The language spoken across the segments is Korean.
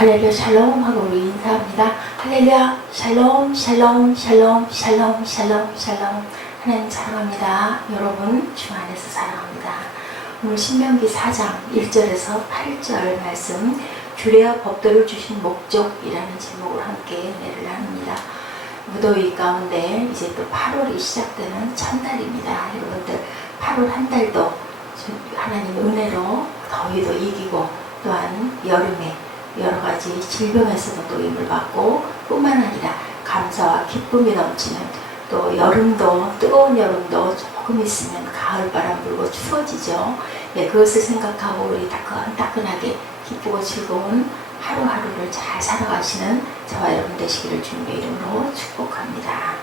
할렐루야 샬롬 하고 우리 인사합니다. 할렐루야 샬롬 샬롬 샬롬 샬롬 샬롬 샬롬. 하나님 사랑합니다. 여러분 주 안에서 사랑합니다. 오늘 신명기 4장 1절에서 8절 말씀, 규례와 법도를 주신 목적이라는 제목으로 함께 은혜를 나눕니다. 무더위 가운데 이제 또 8월이 시작되는 첫날입니다. 여러분들 8월 한 달도 하나님 은혜로 더위도 이기고, 또한 여름에 여러 가지 질병에서도 노임을 받고, 뿐만 아니라 감사와 기쁨이 넘치는 또 여름도, 뜨거운 여름도 조금 있으면 가을바람 불고 추워지죠. 예, 그것을 생각하고 우리 따끈따끈하게 기쁘고 즐거운 하루하루를 잘 살아가시는 저와 여러분 되시기를 주님의 이름으로 축복합니다.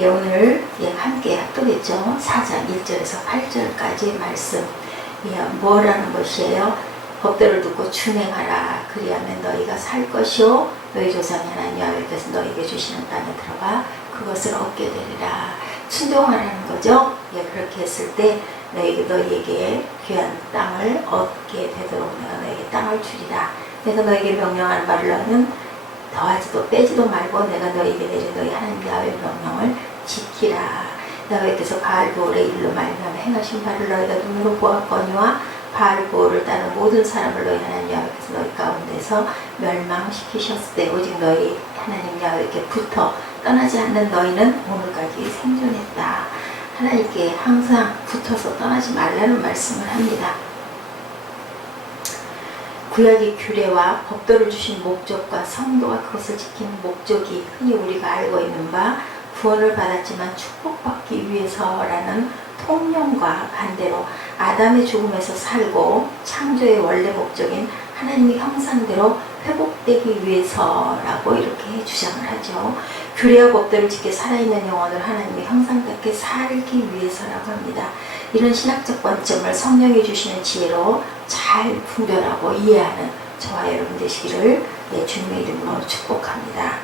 예, 오늘 함께 합독했죠. 4장 1절에서 8절까지 말씀. 예, 뭐라는 것이에요? 법도를 듣고 준행하라. 그리하면 너희가 살 것이요 너희 조상의 하나님 여호와께서 너희에게 주시는 땅에 들어가 그것을 얻게 되리라. 순종하라는 거죠. 예, 그렇게 했을 때 너희에게 귀한 땅을 얻게 되도록 내가 너희에게 땅을 주리라. 내가 너희에게 명령하는 바를 너희는 더하지도 빼지도 말고 내가 너희에게 내린 너희 하나님 야훼의 명령을 지키라. 야훼께서 바알보올의 일로 말미암아 행하신 바를 너희가 눈으로 보았거니와 바알보올을 따른 모든 사람을 너희 하나님 야훼께서 너희 가운데서 멸망시키셨을 때 오직 너희 하나님 야훼께 붙어 떠나지 않는 너희는 오늘까지 생존했다. 하나님께 항상 붙어서 떠나지 말라는 말씀을 합니다. 구약의 규례와 법도를 주신 목적과 성도가 그것을 지키는 목적이 흔히 우리가 알고 있는 바 구원을 받았지만 축복받기 위해서라는 통념과 반대로 아담의 죽음에서 살고 창조의 원래 목적인 하나님의 형상대로 회복되기 위해서라고 이렇게 주장을 하죠. 규례와 법도를 지켜 살아있는 영혼을 하나님의 형상답게 살기 위해서라고 합니다. 이런 신학적 관점을 성령이 주시는 지혜로 잘 분별하고 이해하는 저와 여러분 되시기를 주님의 이름으로 축복합니다.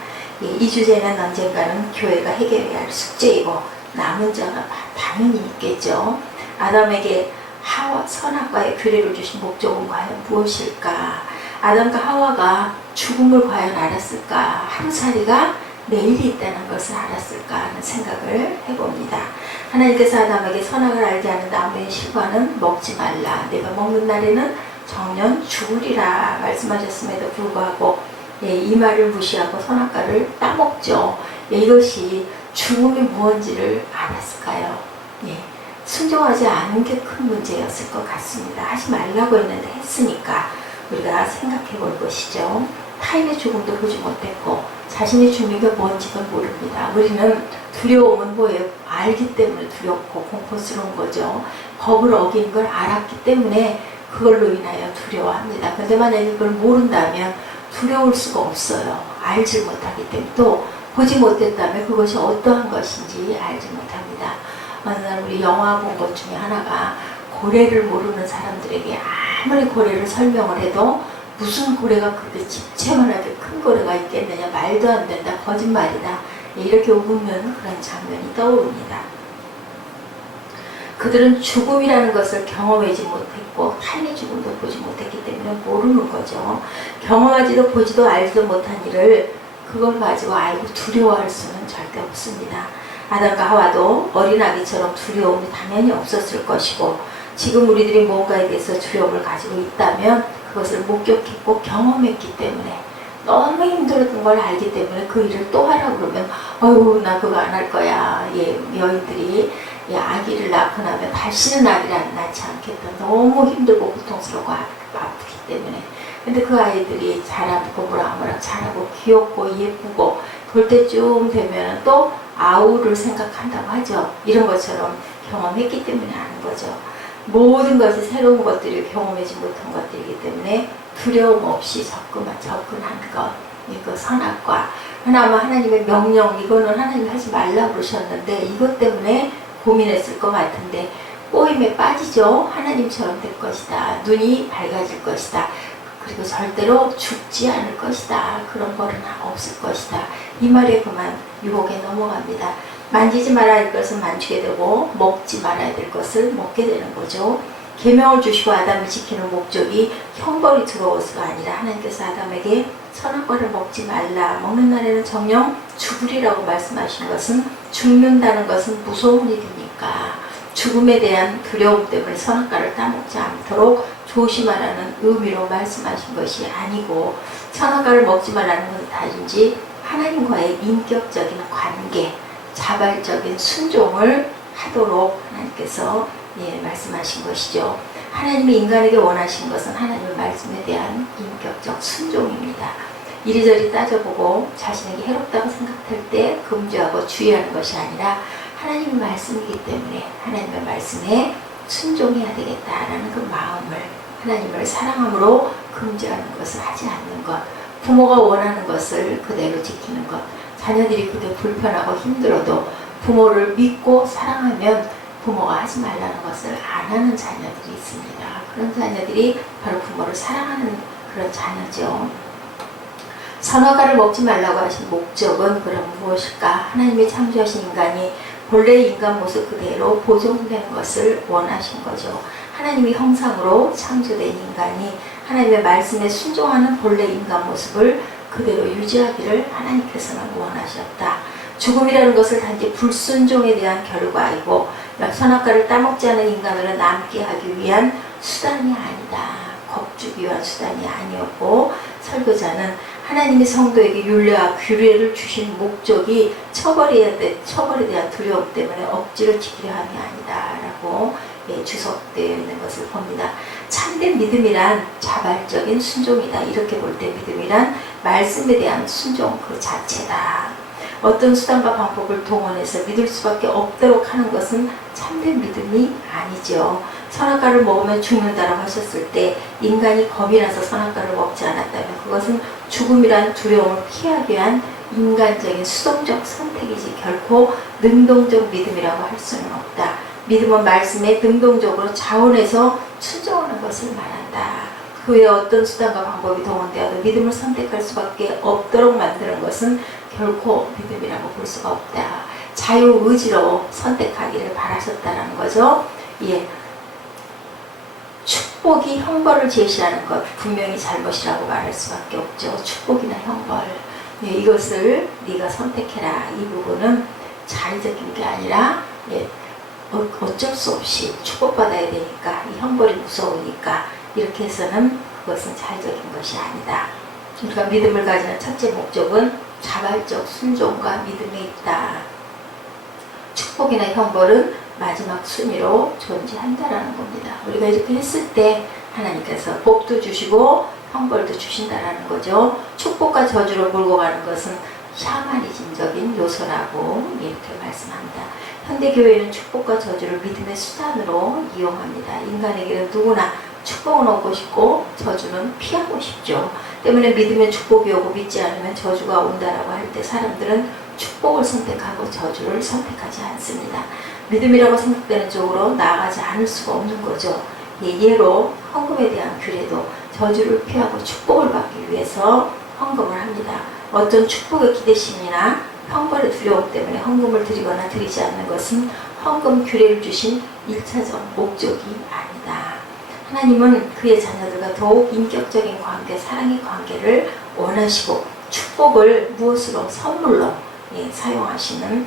이 주제는 언젠가는 교회가 해결해야 할 숙제이고 남은 자가 당연히 있겠죠. 아담에게 하와 선악과의 규례를 주신 목적은 과연 무엇일까? 아담과 하와가 죽음을 과연 알았을까? 하루살이가 내일이 있다는 것을 알았을까 하는 생각을 해봅니다. 하나님께서 아담에게 선악을 알게 하는 나무의 실과는 먹지 말라. 내가 먹는 날에는 정녕 죽으리라 말씀하셨음에도 불구하고 이 말을 무시하고 선악과를 따먹죠. 이것이 죽음이 무엇인지를 알았을까요? 순종하지 않은 게 큰 문제였을 것 같습니다. 하지 말라고 했는데 했으니까 우리가 생각해 볼 것이죠. 타인의 죽음도 보지 못했고 자신의 죽는 게 뭔지도 모릅니다. 우리는 두려움은 뭐예요? 알기 때문에 두렵고 공포스러운 거죠. 법을 어긴 걸 알았기 때문에 그걸로 인하여 두려워합니다. 그런데 만약에 그걸 모른다면 두려울 수가 없어요. 알지 못하기 때문에, 또 보지 못했다면 그것이 어떠한 것인지 알지 못합니다. 어느 날 우리 영화 본 것 중에 하나가 고래를 모르는 사람들에게 아무리 고래를 설명을 해도 무슨 고래가 그렇게 집채만하게 큰 고래가 있겠느냐, 말도 안 된다, 거짓말이다, 이렇게 웃는 그런 장면이 떠오릅니다. 그들은 죽음이라는 것을 경험하지 못했고 타인의 죽음도 보지 못했기 때문에 모르는 거죠. 경험하지도 보지도 알지도 못한 일을 그걸 가지고 알고 두려워할 수는 절대 없습니다. 아담과 하와도 어린아기처럼 두려움이 당연히 없었을 것이고, 지금 우리들이 뭔가에 대해서 두려움을 가지고 있다면 그것을 목격했고 경험했기 때문에, 너무 힘들었던 걸 알기 때문에 그 일을 또 하라고 그러면 어휴 나 그거 안 할 거야. 여인들이 아기를 낳고 나면 다시는 아기를 낳지 않겠다. 너무 힘들고 고통스럽고 아프기 때문에. 근데 그 아이들이 자라고 무럭무럭 자라고 귀엽고 예쁘고 볼 때쯤 되면 또 아우를 생각한다고 하죠. 이런 것처럼 경험했기 때문에 아는 거죠. 모든 것이 새로운 것들이 경험하지 못한 것들이기 때문에 두려움 없이 접근한 것, 이거 선악과, 하나님 하나님의 명령, 이거는 하나님이 하지 말라고 그러셨는데 이것 때문에 고민했을 것 같은데 꼬임에 빠지죠. 하나님처럼 될 것이다. 눈이 밝아질 것이다. 그리고 절대로 죽지 않을 것이다. 그런 벌은 없을 것이다. 이 말에 그만 유혹에 넘어갑니다. 만지지 말아야 할 것은 만지게 되고 먹지 말아야 될 것을 먹게 되는 거죠. 계명을 주시고 아담을 지키는 목적이 형벌이 들어오서가 아니라 하나님께서 아담에게 선악과를 먹지 말라, 먹는 날에는 정녕 죽으리라고 말씀하신 것은, 죽는다는 것은 무서운 일이니까 죽음에 대한 두려움 때문에 선악과를 따먹지 않도록 조심하라는 의미로 말씀하신 것이 아니고, 선악과를 먹지 말라는 것은 단지 하나님과의 인격적인 관계, 자발적인 순종을 하도록 하나님께서 말씀하신 것이죠. 하나님이 인간에게 원하신 것은 하나님의 말씀에 대한 인격적 순종입니다. 이리저리 따져보고 자신에게 해롭다고 생각할 때 금주하고 주의하는 것이 아니라 하나님의 말씀이기 때문에 하나님의 말씀에 순종해야 되겠다라는 그 마음을, 하나님을 사랑함으로 금지하는 것을 하지 않는 것, 부모가 원하는 것을 그대로 지키는 것, 자녀들이 그게 불편하고 힘들어도 부모를 믿고 사랑하면 부모가 하지 말라는 것을 안 하는 자녀들이 있습니다. 그런 자녀들이 바로 부모를 사랑하는 그런 자녀죠. 선악과를 먹지 말라고 하신 목적은 그럼 무엇일까? 하나님이 창조하신 인간이 본래의 인간 모습 그대로 보존되는 것을 원하신 거죠. 하나님의 형상으로 창조된 인간이 하나님의 말씀에 순종하는 본래 인간 모습을 그대로 유지하기를 하나님께서는 원하셨다. 죽음이라는 것을 단지 불순종에 대한 결과이고, 선악과를 따먹지 않은 인간으로 남게 하기 위한 수단이 아니다. 겁주기 위한 수단이 아니었고, 설교자는 하나님이 성도에게 율례와 규례를 주신 목적이 처벌에 대한 두려움 때문에 억지로 지키려 함이 아니다 라고 주석되어 있는 것을 봅니다. 참된 믿음이란 자발적인 순종이다. 이렇게 볼 때 믿음이란 말씀에 대한 순종 그 자체다. 어떤 수단과 방법을 동원해서 믿을 수밖에 없도록 하는 것은 참된 믿음이 아니죠. 선악과를 먹으면 죽는다라고 하셨을 때 인간이 겁이 나서 선악과를 먹지 않았다면 그것은 죽음이란 두려움을 피하기 위한 인간적인 수동적 선택이지 결코 능동적 믿음이라고 할 수는 없다. 믿음은 말씀에 능동적으로 자원해서 순종하는 것을 말한다. 그 외에 어떤 수단과 방법이 동원되어도 믿음을 선택할 수밖에 없도록 만드는 것은 결코 믿음이라고 볼 수가 없다. 자유의지로 선택하기를 바라셨다는 거죠. 축복이 형벌을 제시하는 것 분명히 잘못이라고 말할 수밖에 없죠. 축복이나 형벌, 이것을 네가 선택해라. 이 부분은 자의적인 게 아니라 어쩔 수 없이 축복받아야 되니까, 이 형벌이 무서우니까 이렇게 해서는 그것은 자의적인 것이 아니다. 그러니까 믿음을 가지는 첫째 목적은 자발적 순종과 믿음에 있다. 축복이나 형벌은 마지막 순위로 존재한다라는 겁니다. 우리가 이렇게 했을 때 하나님께서 복도 주시고 형벌도 주신다라는 거죠. 축복과 저주를 몰고 가는 것은 샤머니즘적인 요소라고 이렇게 말씀합니다. 현대교회는 축복과 저주를 믿음의 수단으로 이용합니다. 인간에게는 누구나 축복은 얻고 싶고 저주는 피하고 싶죠. 때문에 믿으면 축복이 오고 믿지 않으면 저주가 온다라고 할 때 사람들은 축복을 선택하고 저주를 선택하지 않습니다. 믿음이라고 생각되는 쪽으로 나아가지 않을 수가 없는 거죠. 예로 헌금에 대한 규례도 저주를 피하고 축복을 받기 위해서 헌금을 합니다. 어떤 축복의 기대심이나 형벌의 두려움 때문에 헌금을 드리거나 드리지 않는 것은 헌금 규례를 주신 1차적 목적이 아니다. 하나님은 그의 자녀들과 더욱 인격적인 관계, 사랑의 관계를 원하시고 축복을 무엇으로? 선물로 사용하시는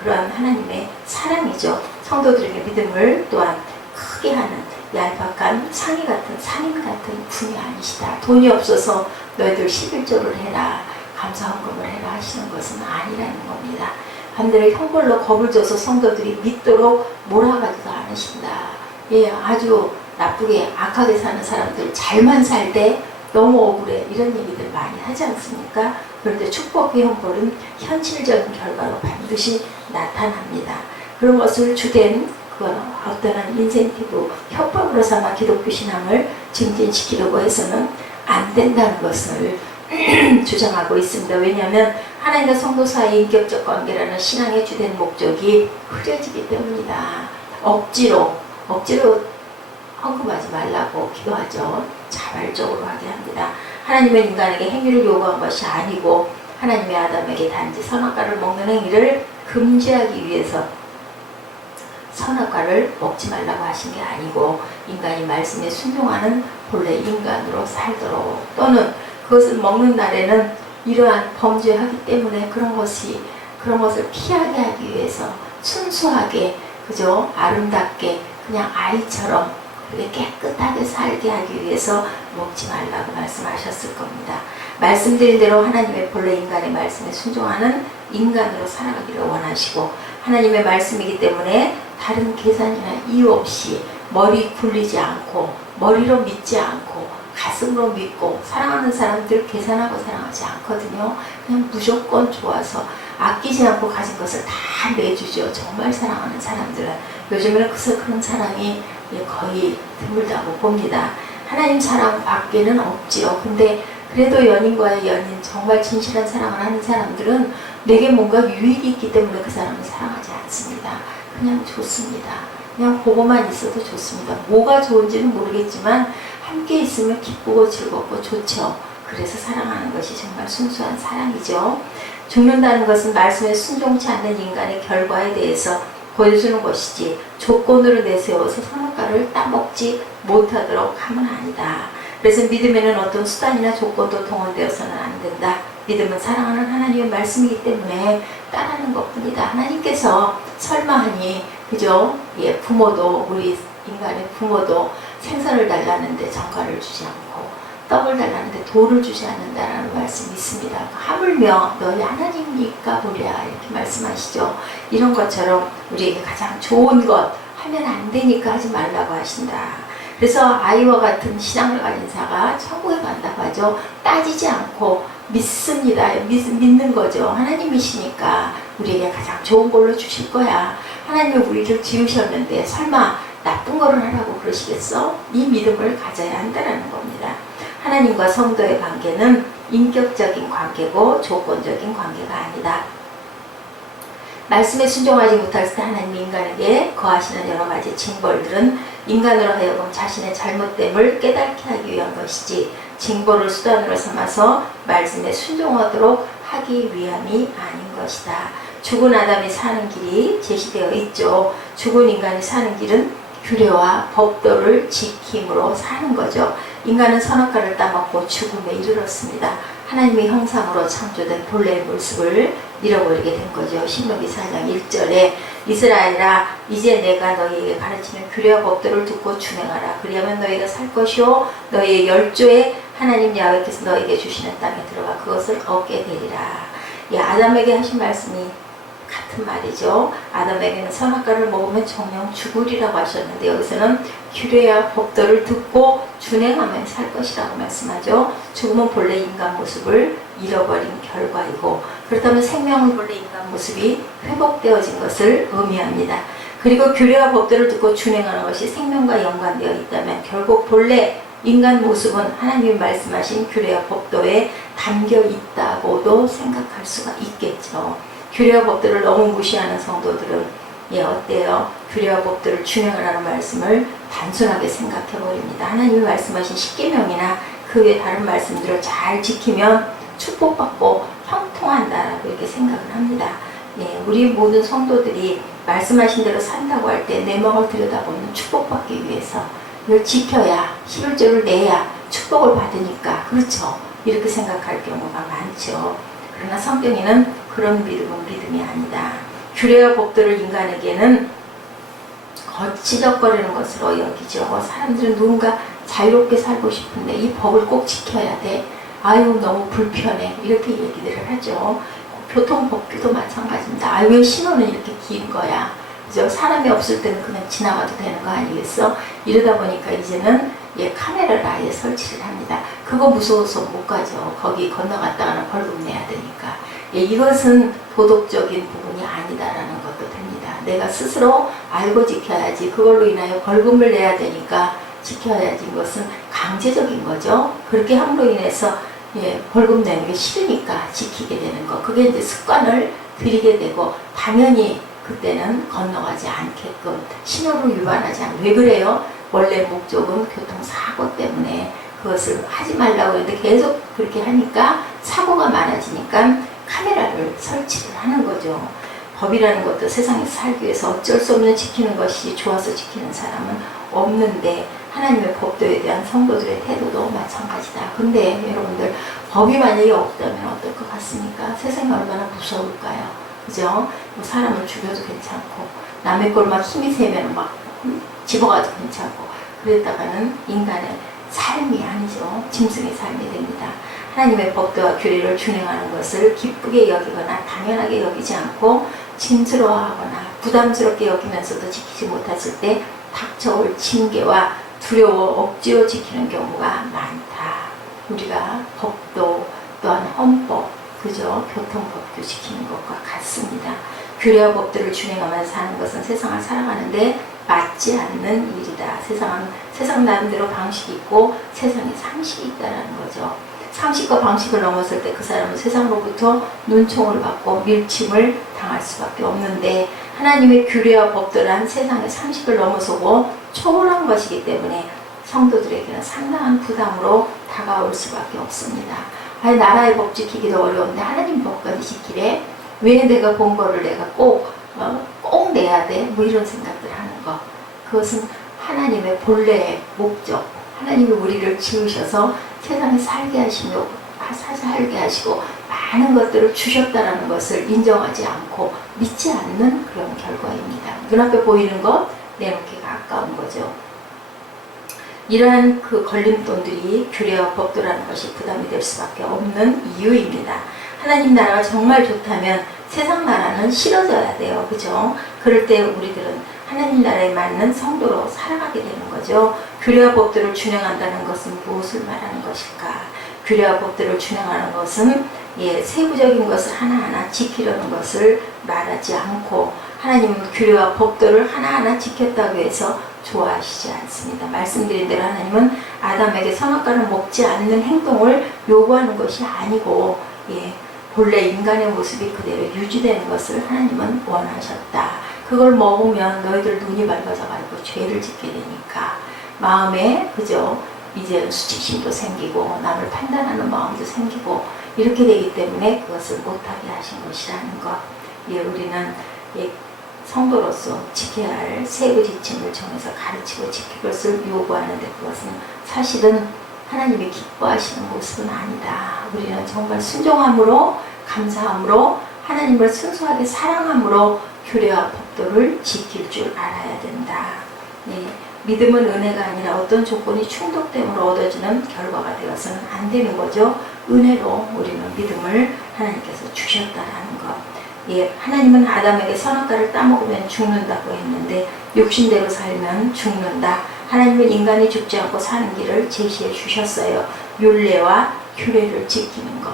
그러한 하나님의 사랑이죠. 성도들에게 믿음을 또한 크게 하는 얄팍한 상이 같은 산임 같은 분이 아니시다. 돈이 없어서 너희들 11조를 해라, 감사헌금을 해라 하시는 것은 아니라는 겁니다. 반대로 형벌로 겁을 줘서 성도들이 믿도록 몰아가지도 않으신다. 아주 나쁘게 악하게 사는 사람들 잘만 살 때 너무 억울해 이런 얘기들 많이 하지 않습니까? 그런데 축복의 형벌은 현실적인 결과로 반드시 나타납니다. 그런 것을 주된 어떠한 인센티브, 협박으로 삼아 기독교 신앙을 증진시키려고 해서는 안 된다는 것을 주장하고 있습니다. 왜냐하면 하나님과 성도 사이의 인격적 관계라는 신앙의 주된 목적이 흐려지기 때문이다. 억지로 헌금하지 말라고 기도하죠. 자발적으로 하게 합니다. 하나님은 인간에게 행위를 요구한 것이 아니고 하나님의 아담에게 단지 선악과를 먹는 행위를 금지하기 위해서 선악과를 먹지 말라고 하신 게 아니고 인간이 말씀에 순종하는 본래 인간으로 살도록, 또는 그것을 먹는 날에는 이러한 범죄하기 때문에 그런 것을 피하게 하기 위해서 순수하게, 그죠? 아름답게 그냥 아이처럼 그렇게 깨끗하게 살게 하기 위해서 먹지 말라고 말씀하셨을 겁니다. 말씀드린 대로 하나님의 본래 인간의 말씀에 순종하는 인간으로 살아가기를 원하시고, 하나님의 말씀이기 때문에 다른 계산이나 이유 없이 머리 굴리지 않고 머리로 믿지 않고 가슴으로 믿고 사랑하는 사람들 계산하고 사랑하지 않거든요. 그냥 무조건 좋아서 아끼지 않고 가진 것을 다 내주죠. 정말 사랑하는 사람들은. 요즘에는 그런 사랑이 거의 드물다고 봅니다. 하나님 사랑 밖에는 없지요. 근데 그래도 연인과의 연인, 정말 진실한 사랑을 하는 사람들은 내게 뭔가 유익이 있기 때문에 그 사람을 사랑하지 않습니다. 그냥 좋습니다. 그냥 보고만 있어도 좋습니다. 뭐가 좋은지는 모르겠지만 함께 있으면 기쁘고 즐겁고 좋죠. 그래서 사랑하는 것이 정말 순수한 사랑이죠. 죽는다는 것은 말씀에 순종치 않는 인간의 결과에 대해서 보여주는 것이지 조건으로 내세워서 선악과를 따먹지 못하도록 함은 아니다. 그래서 믿음에는 어떤 수단이나 조건도 동원되어서는 안 된다. 믿음은 사랑하는 하나님의 말씀이기 때문에 따르는 것뿐이다. 하나님께서 설마하니, 그죠? 예, 부모도, 우리 인간의 부모도 생선을 달라는데 전갈을 주지 않고 떡을 달라는데 돌을 주지 않는다라는 말씀이 있습니다. 하물며 너희 하나님이니까 보랴, 이렇게 말씀하시죠. 이런 것처럼 우리에게 가장 좋은 것 하면 안 되니까 하지 말라고 하신다. 그래서 아이와 같은 신앙을 가진 자가 천국에 간다고 하죠. 따지지 않고 믿습니다. 믿는 거죠. 하나님이시니까 우리에게 가장 좋은 걸로 주실 거야. 하나님이 우리를 지으셨는데 설마 나쁜 거를 하라고 그러시겠어? 이 믿음을 가져야 한다는 겁니다. 하나님과 성도의 관계는 인격적인 관계고 조건적인 관계가 아니다. 말씀에 순종하지 못할 때 하나님이 인간에게 거하시는 여러 가지 징벌들은 인간으로 하여금 자신의 잘못됨을 깨닫게 하기 위한 것이지 징벌을 수단으로 삼아서 말씀에 순종하도록 하기 위함이 아닌 것이다. 죽은 아담이 사는 길이 제시되어 있죠. 죽은 인간이 사는 길은 규례와 법도를 지킴으로 사는 거죠. 인간은 선악과를 따먹고 죽음에 이르렀습니다. 하나님의 형상으로 창조된 본래의 모습을 잃어버리게 된 거죠. 신명기 4장 1절에 이스라엘아, 이제 내가 너희에게 가르치는 규례와 법도를 듣고 준행하라. 그리하면 너희가 살 것이요 너희의 열조에 하나님 야훼께서 너희에게 주시는 땅에 들어가 그것을 얻게 되리라. 예, 아담에게 하신 말씀이 같은 말이죠. 아담에게는 선악과를 먹으면 정녕 죽으리라고 하셨는데 여기서는 규례와 법도를 듣고 준행하면 살 것이라고 말씀하죠. 죽음은 본래 인간 모습을 잃어버린 결과이고, 그렇다면 생명은 본래 인간 모습이 회복되어진 것을 의미합니다. 그리고 규례와 법도를 듣고 준행하는 것이 생명과 연관되어 있다면 결국 본래 인간 모습은 하나님이 말씀하신 규례와 법도에 담겨 있다고도 생각할 수가 있겠죠. 규례와 법도를 너무 무시하는 성도들은 어때요? 규례와 법도를 준행하라는 말씀을 단순하게 생각해버립니다. 하나님이 말씀하신 십계명이나 그 외 다른 말씀들을 잘 지키면 축복받고 형통한다라고 이렇게 생각을 합니다. 우리 모든 성도들이 말씀하신 대로 산다고 할 때 내 마음을 들여다보면 축복받기 위해서 이걸 지켜야 11조를 내야 축복을 받으니까, 그렇죠? 이렇게 생각할 경우가 많죠. 그러나 성경에는 그런 믿음은 믿음이 아니다. 규례와 법도를 인간에게는 거치적거리는 것으로 여기죠. 사람들은 누군가 자유롭게 살고 싶은데 이 법을 꼭 지켜야 돼. 아유 너무 불편해. 이렇게 얘기들을 하죠. 교통법규도 마찬가지입니다. 아유 왜 신호는 이렇게 긴 거야. 그죠? 사람이 없을 때는 그냥 지나가도 되는 거 아니겠어? 이러다 보니까 이제는 카메라를 아예 설치를 합니다. 그거 무서워서 못 가죠. 거기 건너갔다가는 벌금 내야 되니까. 이것은 도덕적인 부분이 아니다라는 것도 됩니다. 내가 스스로 알고 지켜야지. 그걸로 인하여 벌금을 내야 되니까 지켜야지. 이것은 강제적인 거죠. 그렇게 함으로 인해서 벌금 내는 게 싫으니까 지키게 되는 거. 그게 이제 습관을 들이게 되고 당연히 그때는 건너가지 않게끔 신호를 위반하지 않고. 왜 그래요? 원래 목적은 교통사고 때문에 그것을 하지 말라고 했는데 계속 그렇게 하니까 사고가 많아지니까 카메라를 설치를 하는 거죠. 법이라는 것도 세상에서 살기 위해서 어쩔 수 없는 지키는 것이 좋아서 지키는 사람은 없는데 하나님의 법도에 대한 성도들의 태도도 마찬가지다. 근데 여러분들 법이 만약에 없다면 어떨 것 같습니까? 세상이 얼마나 무서울까요? 그죠? 뭐 사람을 죽여도 괜찮고 남의 걸 막 힘이 세면 막 집어가도 괜찮고 그랬다가는 인간의 삶이 아니죠. 짐승의 삶이 됩니다. 하나님의 법도와 규례를 준행하는 것을 기쁘게 여기거나 당연하게 여기지 않고 짐스러워하거나 부담스럽게 여기면서도 지키지 못했을 때 닥쳐올 징계와 두려워 억지로 지키는 경우가 많다. 우리가 법도 또한 헌법, 그죠? 교통법규 지키는 것과 같습니다. 규례와 법들을 준행하면서 사는 것은 세상을 살아가는데 맞지 않는 일이다. 세상 나름대로 방식이 있고 세상에 상식이 있다는 거죠. 상식과 방식을 넘었을 때 그 사람은 세상으로부터 눈총을 받고 밀침을 당할 수밖에 없는데 하나님의 규례와 법들은 세상의 상식을 넘어서고 초월한 것이기 때문에 성도들에게는 상당한 부담으로 다가올 수밖에 없습니다. 아니, 나라의 법 지키기도 어려운데 하나님 법까지 지키래? 왜 내가 본 거를 내가 꼭 내야 돼? 뭐 이런 생각들 하는 거. 그것은 하나님의 본래의 목적. 하나님이 우리를 지으셔서 세상에 살게 하시고 많은 것들을 주셨다는 것을 인정하지 않고 믿지 않는 그런 결과입니다. 눈앞에 보이는 것 내놓기가 아까운 거죠. 이러한 그 걸림돌들이 규례와 법도라는 것이 부담이 될 수밖에 없는 이유입니다. 하나님 나라가 정말 좋다면 세상 나라는 싫어져야 돼요. 그죠? 그럴 때 우리들은 하나님 나라에 맞는 성도로 살아가게 되는 거죠. 규례와 법들을 준행한다는 것은 무엇을 말하는 것일까? 규례와 법들을 준행하는 것은 세부적인 것을 하나하나 지키려는 것을 말하지 않고 하나님은 규례와 법들을 하나하나 지켰다고 해서 좋아하시지 않습니다. 말씀드린 대로 하나님은 아담에게 선악과를 먹지 않는 행동을 요구하는 것이 아니고 본래 인간의 모습이 그대로 유지되는 것을 하나님은 원하셨다. 그걸 먹으면 너희들 눈이 밝아져가지고 죄를 짓게 되니까 마음에 그죠? 이제 수치심도 생기고 남을 판단하는 마음도 생기고 이렇게 되기 때문에 그것을 못하게 하신 것이라는 것. 우리는 성도로서 지켜야 할 세부 지침을 정해서 가르치고 지킬 것을 요구하는데 그것은 사실은 하나님이 기뻐하시는 모습은 아니다. 우리는 정말 순종함으로 감사함으로 하나님을 순수하게 사랑함으로 규례와 법도를 지킬 줄 알아야 된다. 믿음은 은혜가 아니라 어떤 조건이 충족됨으로 얻어지는 결과가 되어서는 안 되는 거죠. 은혜로 우리는 믿음을 하나님께서 주셨다라는 것. 하나님은 아담에게 선악과를 따먹으면 죽는다고 했는데 육신대로 살면 죽는다. 하나님은 인간이 죽지 않고 사는 길을 제시해 주셨어요. 율례와 규례를 지키는 것.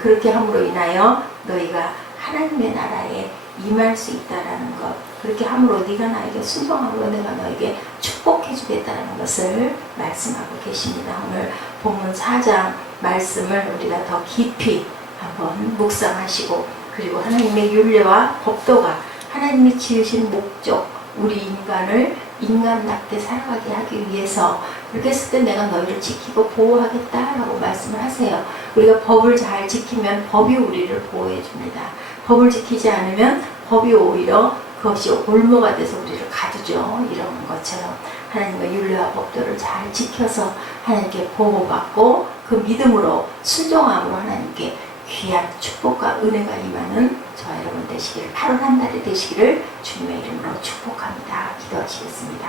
그렇게 함으로 인하여 너희가 하나님의 나라에 임할 수 있다라는 것. 그렇게 함으로 네가 나에게 순종함으로 내가 너에게 축복해 주겠다는 것을 말씀하고 계십니다. 오늘 본문 4장 말씀을 우리가 더 깊이 한번 묵상하시고 그리고 하나님의 율례와 법도가 하나님이 지으신 목적, 우리 인간을 인간답게 살아가게 하기 위해서 그렇게 했을 때 내가 너희를 지키고 보호하겠다라고 말씀을 하세요. 우리가 법을 잘 지키면 법이 우리를 보호해 줍니다. 법을 지키지 않으면 법이 오히려 그것이 올무가 돼서 우리를 가두죠. 이런 것처럼 하나님의 율례와 법도를 잘 지켜서 하나님께 보호받고 그 믿음으로 순종함으로 하나님께 귀한 축복과 은혜가 임하는 저와 여러분 되시기를 8월 한 달이 되시기를 주님의 이름으로 축복합니다. 기도하시겠습니다.